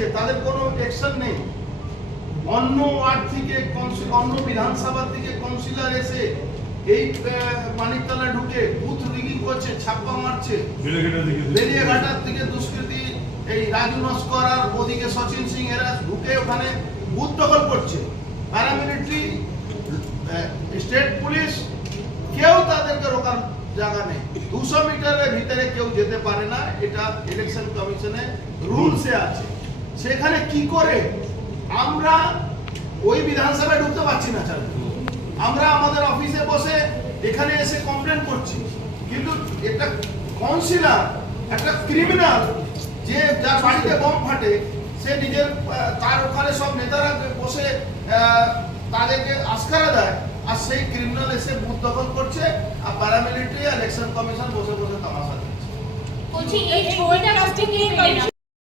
গেছে, তাদের কোনো অ্যাকশন নেই। অন্য ওয়ার্ড থেকে অন্য বিধানসভা থেকে কাউন্সিলর এসে এই মানিকতলা ঢুকে বুথ রিগিং করছে, ছাপ্পা মারছে। বেলিয়াঘাটার থেকে দুষ্কৃতী এই রাজু নস্কর আর ওদিকে সচিন সিং এরা ঢুকে ওখানে বুথ দখল করছে। প্যারামিলিটারি, স্টেট পুলিশ, কেউ তাদেরকে রোকার জায়গা নেই। 200 মিটারের ভিতরে কেউ যেতে পারে না, এটা ইলেকশন কমিশনের রুলসে আছে। সেখানে কি করে আমরা ওই বিধানসভায় ঢুকতে পারছি না? আমরা আমাদের অফিসে বসে এখানে এসে কমপ্লেন করছি, কিন্তু একটা কাউন্সিলর, একটা ক্রিমিনাল, যে যার বাড়িতে বম ফাটে, সে নিজের তার ওখানে সব নেতারা বসে তাদেরকে আস্কারা দেয়, আর সেই ক্রিমিনাল এসে বুথ দখল করছে, আর প্যারামিলিটারি ইলেকশন কমিশন বসে বসে তামাশা দিচ্ছে।